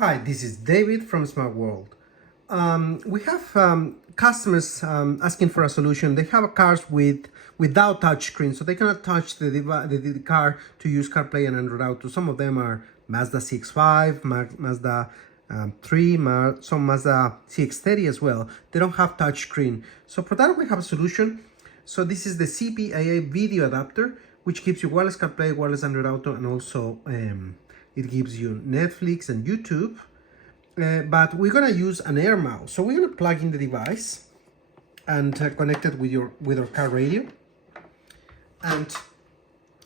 Hi, this is David from Smart World. We have customers asking for a solution. They have cars without touchscreen, so they cannot touch the car to use CarPlay and Android Auto. Some of them are Mazda CX-5, Mazda 3, some Mazda CX-30 as well. They don't have touchscreen. So for that, we have a solution. So this is the CPAA video adapter, which gives you wireless CarPlay, wireless Android Auto, and also it gives you Netflix and YouTube. But we're gonna use an air mouse. So we're gonna plug in the device and connect it with our car radio. And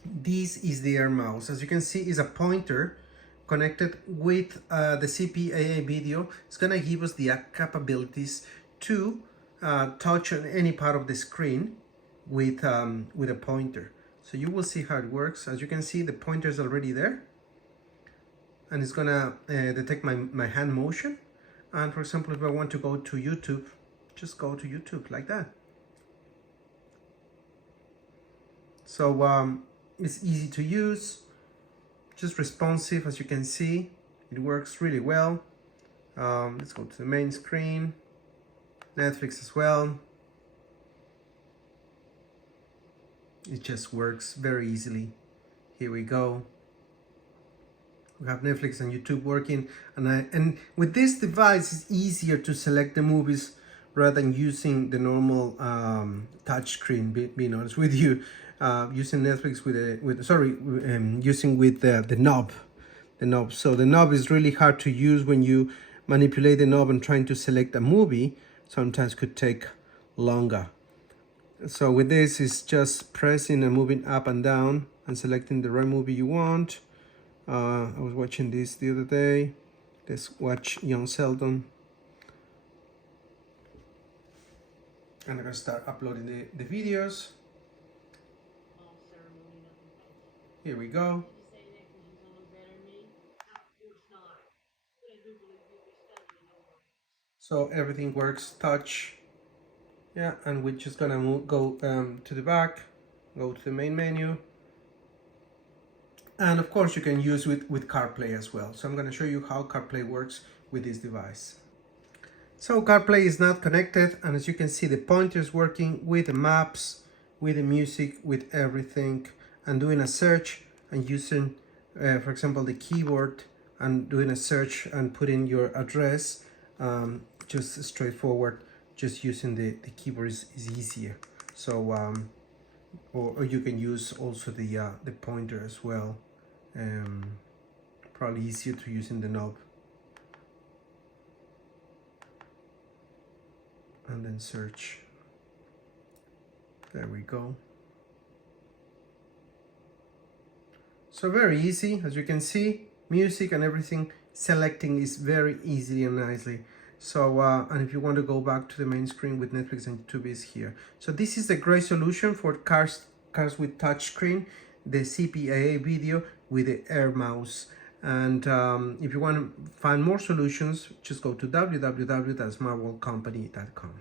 this is the air mouse. As you can see, is a pointer connected with the CPAA video. It's gonna give us the capabilities to touch on any part of the screen with a pointer. So you will see how it works. As you can see, the pointer is already there. And it's gonna detect my hand motion. And for example, if I want to go to YouTube, just go to YouTube like that. So it's easy to use, just responsive. As you can see, it works really well. Let's go to the main screen, Netflix as well. It just works very easily. Here we go. We have Netflix and YouTube working, and with this device, it's easier to select the movies rather than using the normal touch screen. Being honest with you, using Netflix using with the knob. So the knob is really hard to use when you manipulate the knob and trying to select a movie. Sometimes could take longer. So with this, it's just pressing and moving up and down and selecting the right movie you want. I was watching this the other day. Let's watch Young Sheldon. And I'm gonna start uploading the videos. Here we go. So everything works touch. Yeah, and we're just gonna go to the back, go to the main menu. And of course you can use it with CarPlay as well. So I'm going to show you how CarPlay works with this device. So CarPlay is not connected, and as you can see, the pointer is working with the maps, with the music, with everything, and doing a search and using, for example, the keyboard and doing a search and putting your address, just straightforward, just using the keyboard is easier. So or you can use also the pointer as well. Probably easier to use in the knob. And then search. There we go. So very easy, as you can see, music and everything, selecting is very easily and nicely. So, and if you want to go back to the main screen with Netflix and YouTube is here. So this is the great solution for cars with touchscreen, the CPAA video with the air mouse. And if you want to find more solutions, just go to www.smartworldcompany.com.